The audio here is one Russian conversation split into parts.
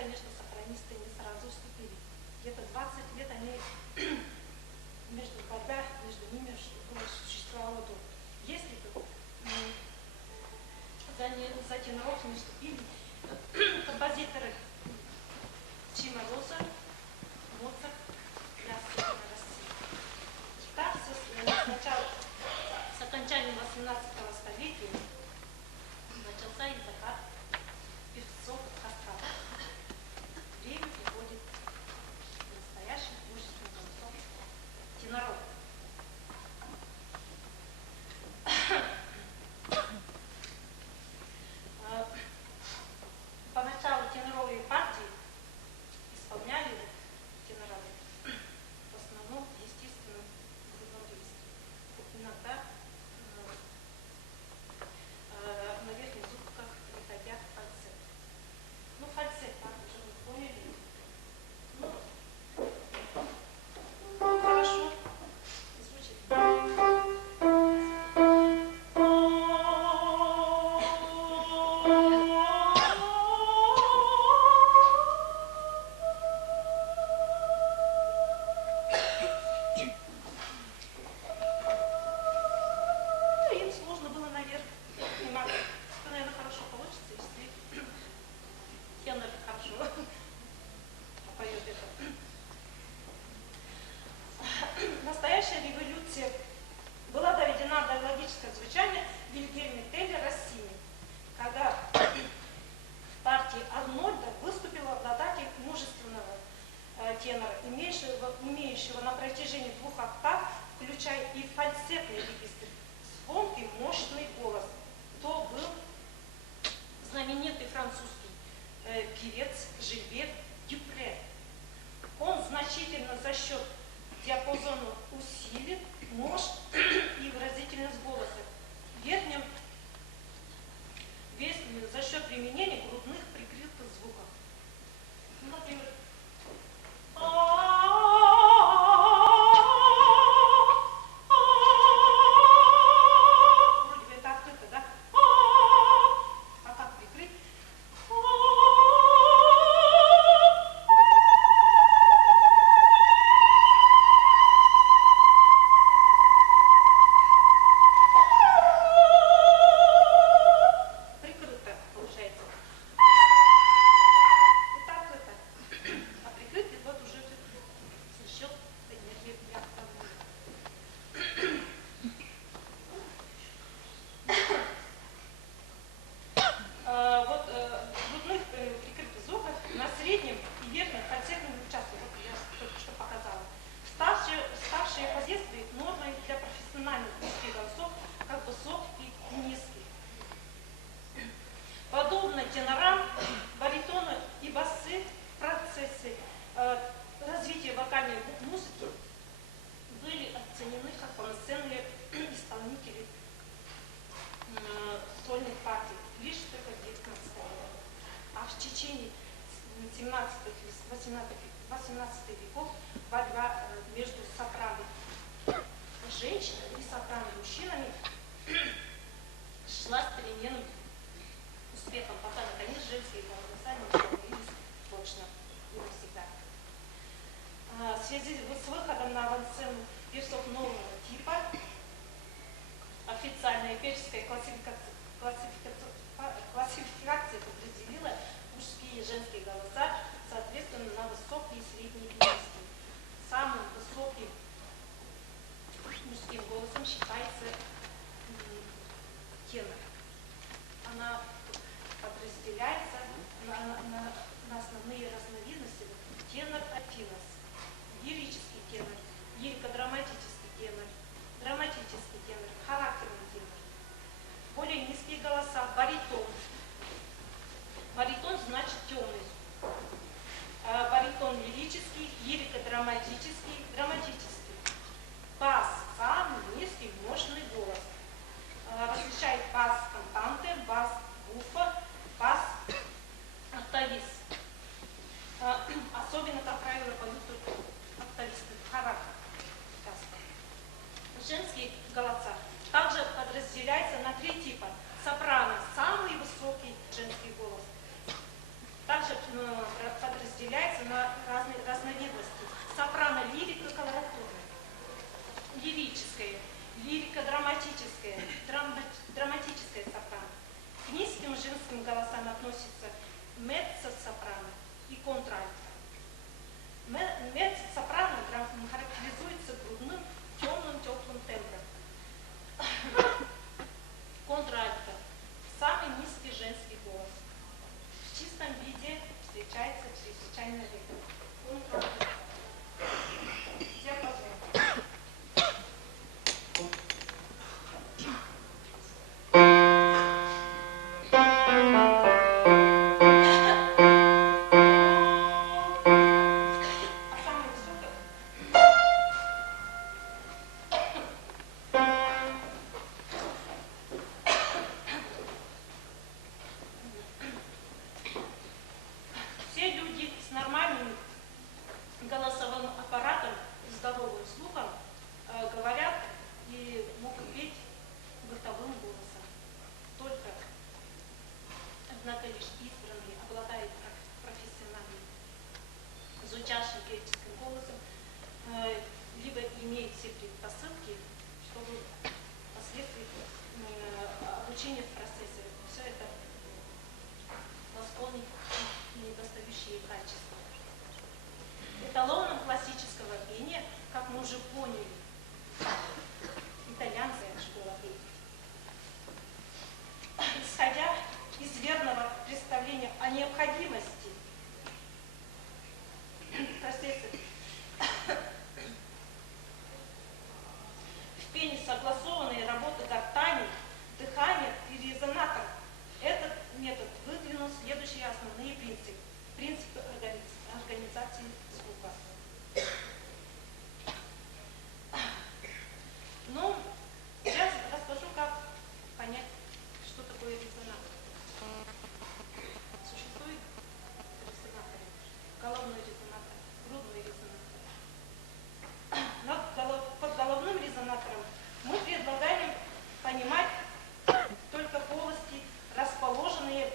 конечно, сопранисты не сразу уступили. Где-то 20 лет они борьба между ними существовала долго. Если бы за теноров не уступили композиторы Чимароза, Моцарт, Лясса на России. Так, сначала с окончанием 18 столетия начался и закат певцов эстрады. Время приходит настоящих мужественных голосов теноров. Поначалу теноровые партии исполняли теноровые в основном естественным взаимодействием. Иногда на верхних звуках переходя к фальцет. Ну, фальцет, как уже вы поняли, хорошо звучит. Им сложно было наверх. Это, наверное, хорошо получится, если тенор хорошо поет это. Настоящая революция была доведена до логического звучания Вильгельма Теля Россини, когда в партии Арнольда выступил обладатель мужественного тенора, имеющего на протяжении 2 октав, включая и фальцетный регистр, звонкий, мощный голос. То был знаменитый французский певец Жильбер Дюпре. Он значительно за счет диапазона усилит мощь и выразительность голоса. Верхним за счет применения грудных прикрытых звуков. Например, вроде бы это открыто, да? А как прикрыть? Прикрыто получается. Это открыто. А прикрыт идет уже за счет поднятия диапазона. Вот грудных прикрытых звуков на среднем и верхнем фальцетном участке, вот я только что показала, ставшие впоследствии нормой для профессиональных узких голосов, как высокий и низкий. Подобно тенорам, баритоны и басы в процессе развития вокальной музыки были оценены как полноценные исполнители сольных партий лишь только в 19 веке. А в течение 17-18 веков борьба между сопрано женщинами и сопрано мужчинами шла с переменным успехом, пока наконец женские голоса не установились точно и навсегда. В связи с выходом на авансцену певцов нового типа официальная певческая классификация подразделила мужские и женские голоса соответственно на высокие, средние и низкие. Самым высоким мужским голосом считается тенор. Она подразделяется на основные разновидности: тенор афинос, лирический тенор, лирико-драматический тенор, драматический тенор, характерный тенор. Более низкие голоса классическое, лирико-драматическое, драматическое сопрано. К низким женским голосам относятся меццо-сопрано и контральто. Меццо-сопрано характеризуется грудным, темным, теплым тембром. Контральто – самый низкий женский голос. В чистом виде встречается чрезвычайно редко. Контральто. Диапазон. Все люди с нормальным голосовым аппаратом, здоровым слухом говорят и могут петь бытовым голосом. Только, однако, лишь избранные обладают профессиональным звучащим певческим голосом, либо имеют все предпосылки, чтобы впоследствии обучение в процессе все это восполнить недостающие качества. Эталоном классического пения, как мы уже поняли, итальянская школа пения. Исходя из верного представления о необходимости процесса в пении согласованные работы гортани, дыхания и резонатор, этот метод выдвинул следующие основные принципы организации звука. Ну, сейчас расскажу, как понять, что такое резонатор. Существует резонатор, головной резонатор, грудной резонатор. Под головным резонатором мы предлагаем понимать только полости, расположенные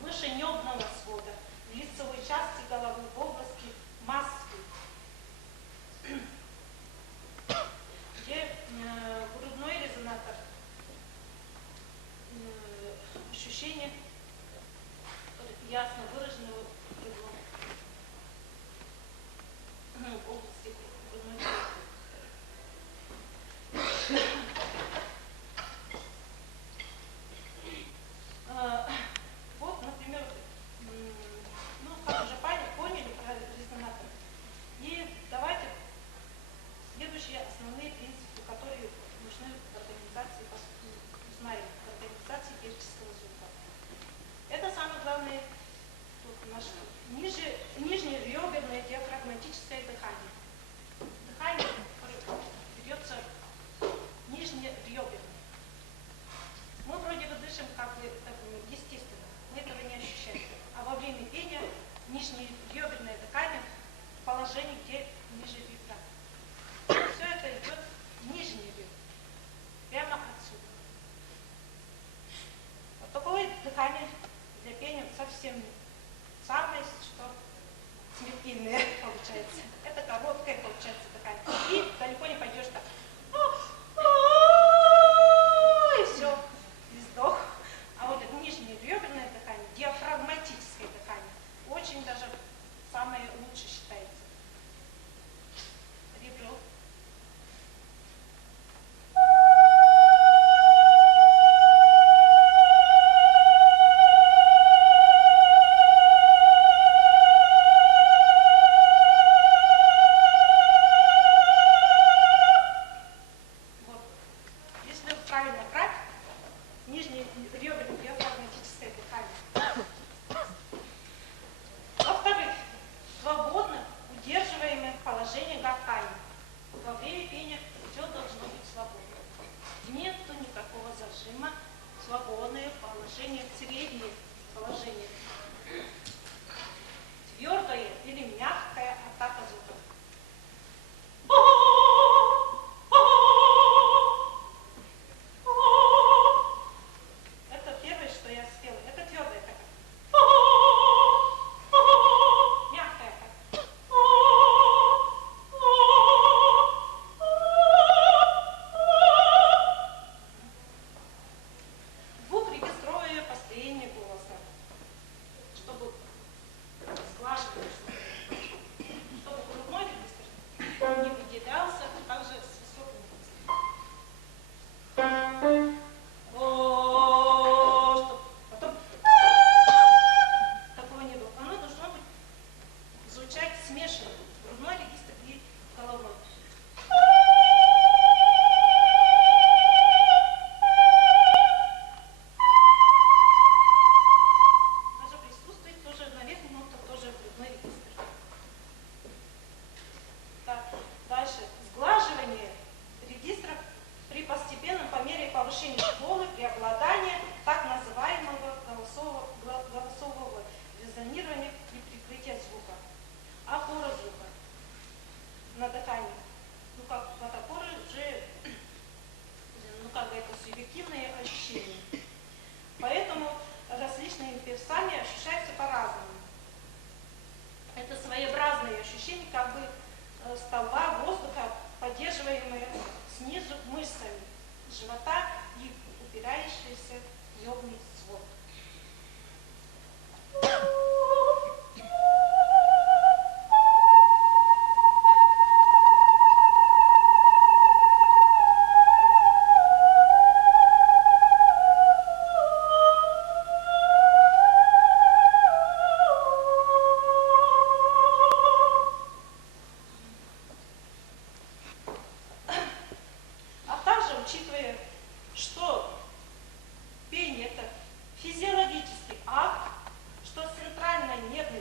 выше небного свода, в лицевой части головы, в области маски, где грудной резонатор, ощущение ясно выраженного в области грудной клетки. Вот, например, как уже поняли про резонатор. И давайте следующие основные принципы, которые нужны в организации, узнаем в организации певческого звука. Это самое главное наше нижнее реберное диафрагматическое дыхание. Дыхание берется нижнереберное. Мы вроде бы дышим как бы естественно, мы этого не ощущаем. А во время пения нижнереберное дыхание в положении, где ниже ребра. Все это идет нижний ребра, прямо отсюда. Вот такое дыхание для пения совсем самое, что смертельное получается. Это короткое получается дыхание. И далеко не пойдешь так. И все, и сдох. А вот это нижнее реберное дыхание, диафрагматическое дыхание, очень даже самое лучшее считается. Ребро.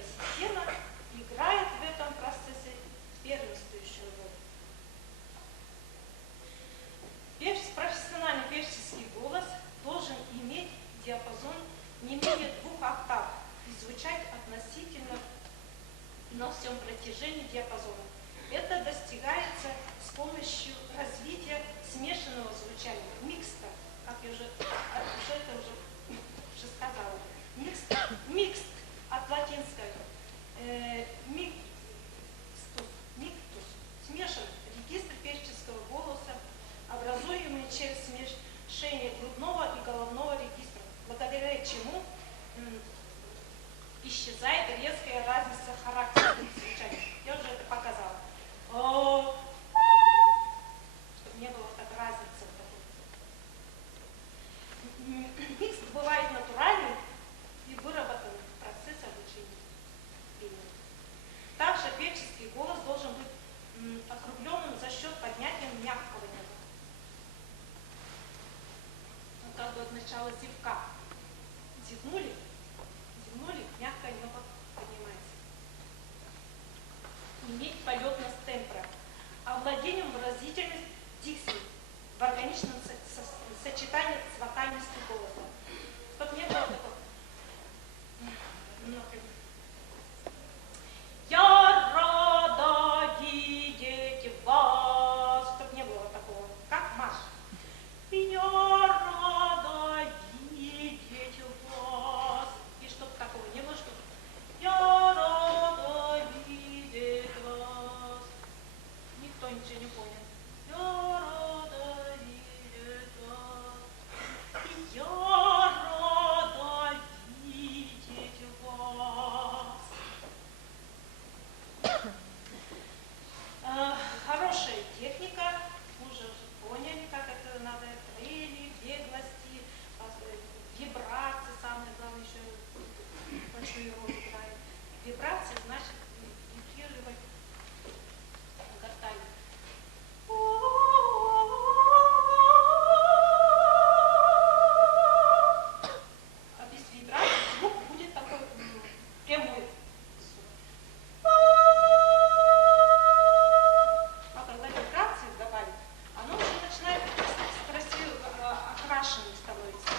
система играет в этом процессе первенствующую роль. Профессиональный певческий голос должен иметь диапазон не менее 2 октав и звучать относительно на всем протяжении диапазона. Это достигается с помощью развития смешанного звучания, микста, как я уже сказала. Микст от латинского миктус, смешан регистр певческого голоса, образуемый через смешение грудного и головного регистра, благодаря чему исчезает резкая разница характера звучания. Я уже это показала. Чтобы не было так разницы. Микс бывает натуральным и выработанным в процессе обучения пения. Также певческий голос должен быть округленным за счет поднятия мягкого неба. Как бы от начала зевка. Зевнули, мягкое небо поднимается. Иметь полетность тембра. Овладением выразительности дикции в органичном сочетании с вокальностью голоса. Чтобы не было такого. Я рада видеть вас. Чтобы не было такого. Как Маш. Я рада видеть вас. И чтобы такого не было, чтобы я рада видеть вас. Никто ничего не понял. Я рада видеть вас. Я рада видеть вас. Хорошая техника. Мы уже поняли, как это надо. Трели, беглости, вибрации. Самое главное, еще большую роль играет. Вибрация значит вибрировать гортань. А без вибрации звук будет такой прямой. А когда вибрации добавить, оно уже начинает красиво окрашенным становится.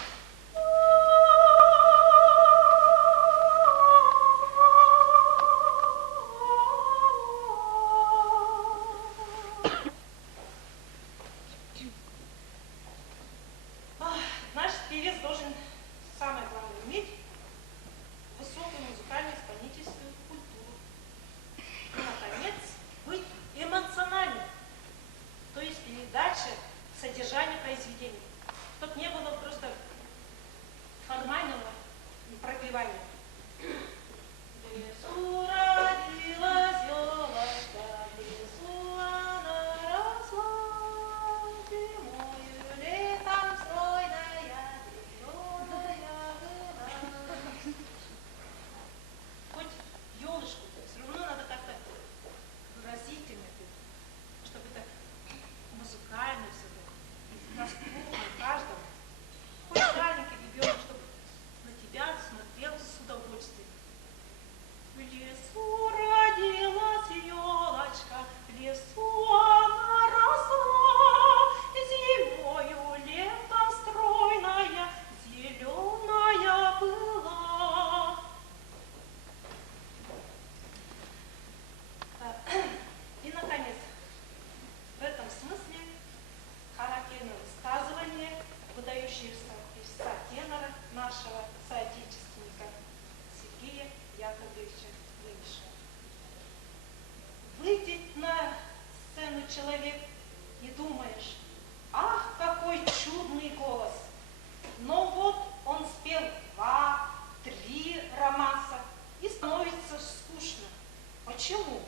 Значит, певец должен, самое главное, иметь высокую музыкально-исполнительскую культуру. И, наконец, быть эмоциональным, то есть передача содержания произведения. Чтобы не было просто формального пропевания. В лесу родилась елочка, в лесу она росла, зимою, летом стройная, зеленая была. Хоть елочку-то все равно надо как-то выразительно петь, чтобы это музыкально все было, и доступно каждому. Хоть маленький ребенок, чтобы на тебя смотрел с удовольствием. В лесу родилась елочка, в лесу она росла, зимою, летом стройная, зеленая была. И, наконец, в этом смысле характерно высказывание выдающегося певца тенора нашего соотечественника Сергея Яковлевича Лемешева. Выйдет на сцену человек и думаешь, ах, какой чудный голос! Но вот он спел 2-3 романса и становится скучно. Почему?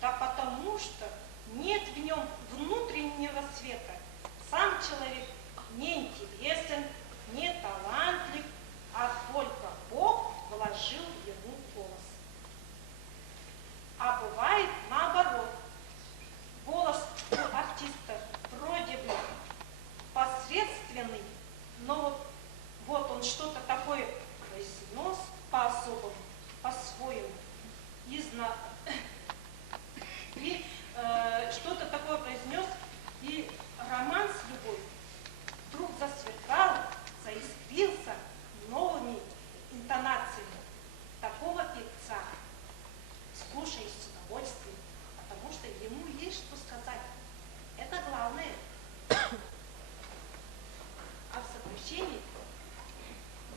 Да потому что нет в нем внутреннего света. Сам человек не интересен, не талантлив, а только Бог вложил ему голос. А бывает наоборот. Голос у артиста вроде бы посредственный, но вот он что-то такое произнес по-особому, по-своему. и что-то такое произнес, и роман с любовью вдруг засверкал, заискрился новыми интонациями. Такого певца слушаешь с удовольствием, потому что ему есть что сказать. Это главное. А в заключении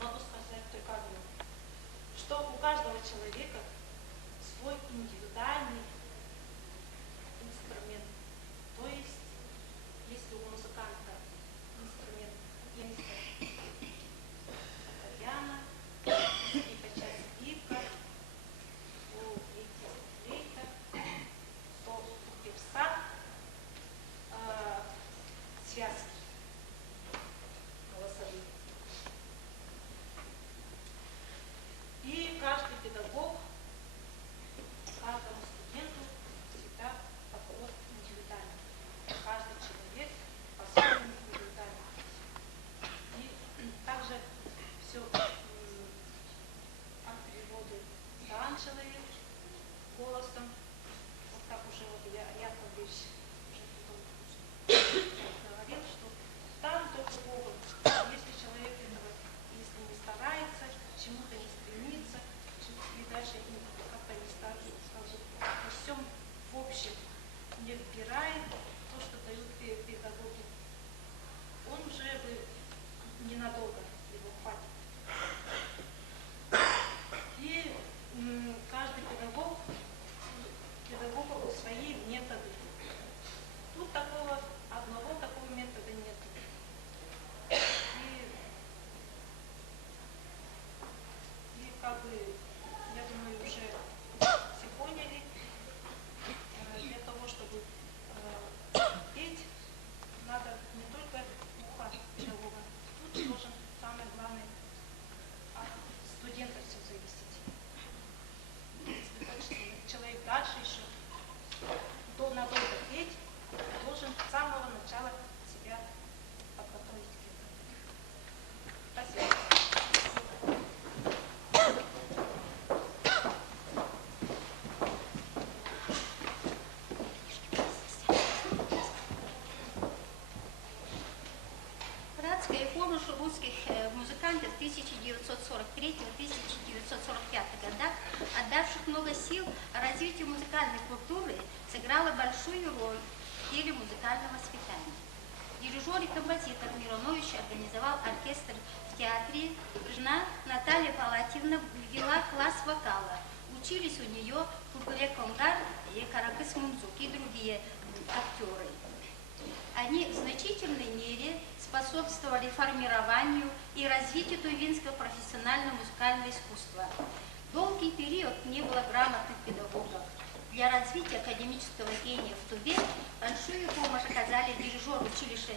могу сказать только одно, что у каждого человека свой индивидуальный инструмент. То есть, если у музыканта инструмент пианиста фортепиано, скрипка, скрипка, у флейтиста флейта, то у певца связки голосовые. И каждый педагог каждому студенту всегда подход индивидуальный. Каждый человек по-своему индивидуальный. И также все от природы дан человек голосом. Вот как уже вот я Павлович уже потом говорил, что там только Богом. Если человек этого, если не старается, чему-то не стремится, и дальше как-то не старается, во всем в общем не вбирает то, что дают педагоги, он уже бы ненадолго его хватит. И каждый педагог свои методы. Тут одного такого метода нет. И как бы, я думаю, уже все поняли, для того, чтобы петь, надо не только ухо педагога. Тут должен самое главное от студента все зависеть. Если хочет человек дальше еще надолго петь, должен с самого начала себя подготовить к этому. Спасибо. Помощь русских музыкантов в 1943-1945 годах, отдавших много сил развитию музыкальной культуры, сыграла большую роль в деле музыкального воспитания. Дирижер и композитор Миронович организовал оркестр в театре. Жена Наталья Палатьевна вела класс вокала. Учились у нее Кургуле Конгар и Каракыс Мунзук и другие актеры. Они в значительной мере способствовали формированию и развитию тувинского профессионального музыкального искусства. Долгий период не было грамотных педагогов. Для развития академического гения в Туве большую помощь оказали дирижер училища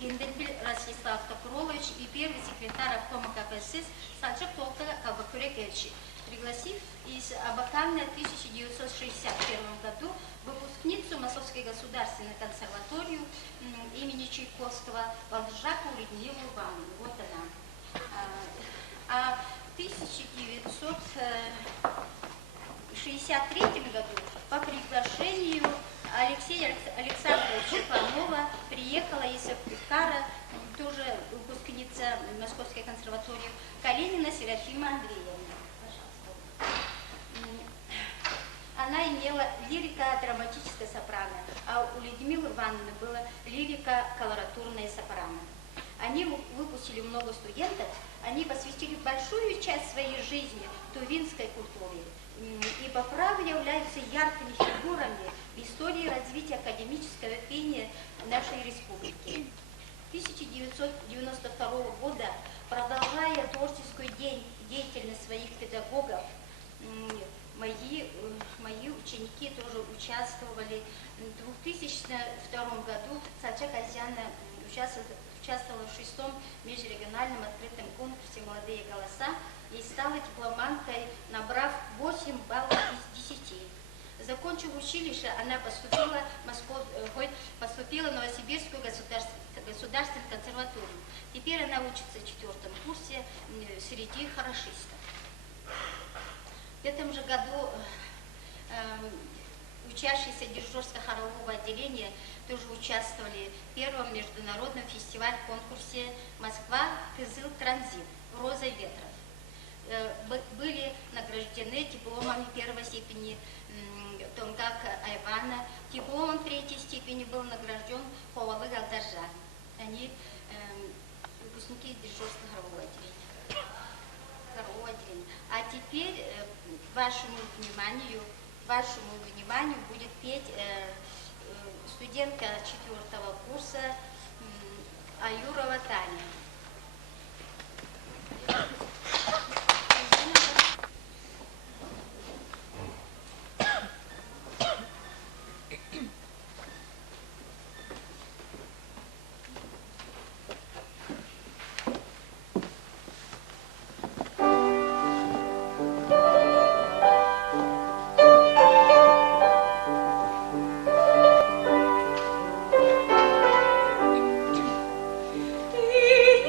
Гендельбиль Ростислав Токурович и первый секретарь обкома КПСС Саджак Толка Кабакурекевич, пригласив из Абакана в 1961 году выпускницу Московской государственной консерватории имени Чайковского Балджаку Людмилу Ивановну. Вот она. А в 1963 году по приглашению Алексея Александровича Панова приехала из Сыктывкара, тоже выпускница Московской консерватории, Калинина Серафима Андреевна. Она имела лирико-драматическое сопрано, а у Людмилы Ивановны было лирико-колоратурное сопрано. Они выпустили много студентов, они посвятили большую часть своей жизни тувинской культуре и по праву являются яркими фигурами в истории развития академического пения нашей республики. 1992 года, продолжая творческую деятельность своих педагогов, мои ученики тоже участвовали. В 2002 году Сача Казяна участвовала в 6-м межрегиональном открытом конкурсе «Молодые голоса» и стала дипломанткой, набрав 8 баллов из 10. Закончив училище, она поступила в Новосибирскую государственную консерваторию. Теперь она учится в 4-м курсе среди хорошистов. В В этом же году учащиеся Дежурского хорового отделения тоже участвовали в первом международном фестивале-конкурсе «Москва Кызыл Транзит. Роза ветров». Были награждены дипломами первой степени Тонгак Айвана, дипломом третьей степени был награжден Ховалы Галдаржан. Они выпускники Дежурского хорового отделения. А теперь вашему вниманию будет петь студентка 4-го курса Аюрова Таня. Ты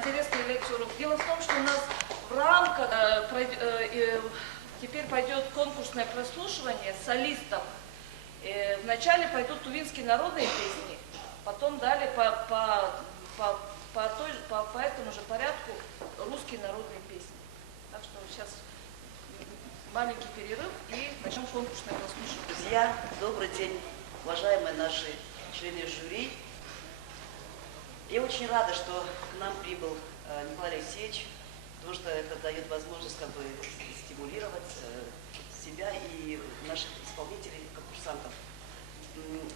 интересную лекцию. Дело в том, что у нас в рамках теперь пойдет конкурсное прослушивание солистов. Вначале пойдут тувинские народные песни, потом далее по этому же порядку русские народные песни. Так что сейчас маленький перерыв и начнем конкурсное прослушивание. Друзья, добрый день, уважаемые наши члены жюри. Я очень рада, что к нам прибыл Николай Алексеевич, потому что это дает возможность стимулировать себя и наших исполнителей, конкурсантов.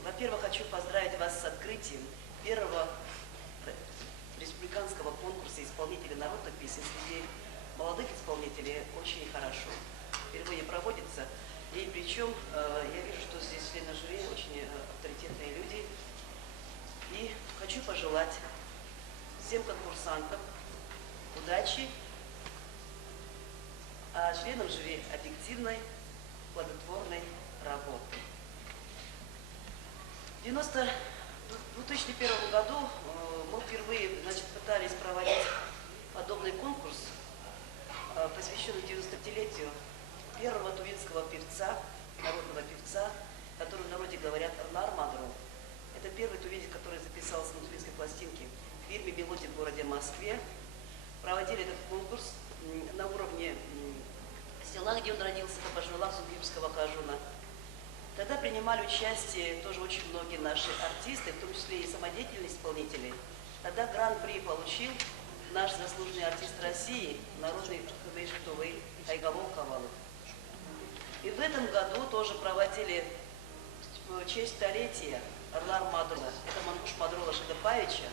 Во-первых, хочу поздравить вас с открытием первого республиканского конкурса исполнителей народных песен среди молодых исполнителей. Очень хорошо. Впервые проводится. И причем я вижу, что здесь члены жюри очень авторитетные люди. И хочу пожелать всем конкурсантам удачи, а членам жюри объективной, плодотворной работы. В 2001 году мы впервые пытались проводить подобный конкурс, посвященный 90-летию первого тувинского певца, народного певца, который в народе говорят Орлар Мадру. Это первый тувинец, который записался на тувинской пластинке в фирме «Мелодия» в городе Москве. Проводили этот конкурс на уровне села, где он родился, Кабажула, Сунгибского Кажуна. Тогда принимали участие тоже очень многие наши артисты, в том числе и самодеятельные исполнители. Тогда гран-при получил наш заслуженный артист России, народный Хабейшитовый Айгалов Кавалов. И в этом году тоже проводили в честь столетия Орлар Мадрула, это Мангуш Мадрула Шагапаевича.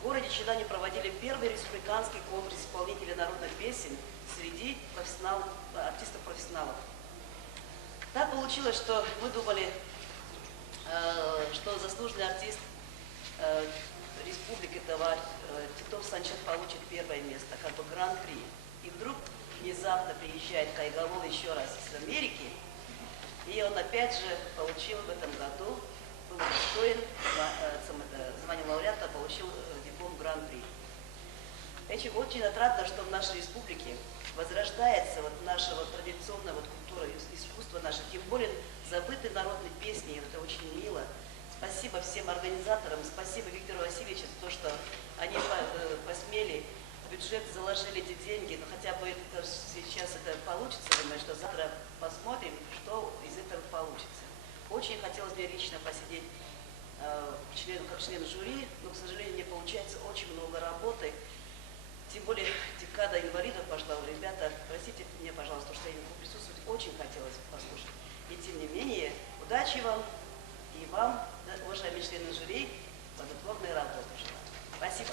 В городе Челябинске проводили первый республиканский конкурс исполнителей народных песен среди артистов-профессионалов. Так получилось, что мы думали, что заслуженный артист республики Титов Санчат получит первое место, как бы гран-при. И вдруг внезапно приезжает Кайгалов еще раз из Америки, и он опять же получил в этом году, был достоин звания лауреата, получил диплом гран-при. Очень отрадно, что в нашей республике возрождается наша традиционная культура, искусство наше, тем более забытые народные песни, это очень мило. Спасибо всем организаторам, спасибо Виктору Васильевичу за то, что они посмели, в бюджет заложили эти деньги, но хотя бы сейчас это получится, думаю, что завтра посмотрим, что из этого получится. Очень хотелось мне лично посидеть как член жюри, но, к сожалению, не получается, очень много работы. Тем более декада инвалидов пошла. Ребята, простите меня, пожалуйста, что я не могу присутствовать. Очень хотелось послушать. И тем не менее, удачи вам и вам, уважаемые члены жюри, плодотворной работы. Спасибо.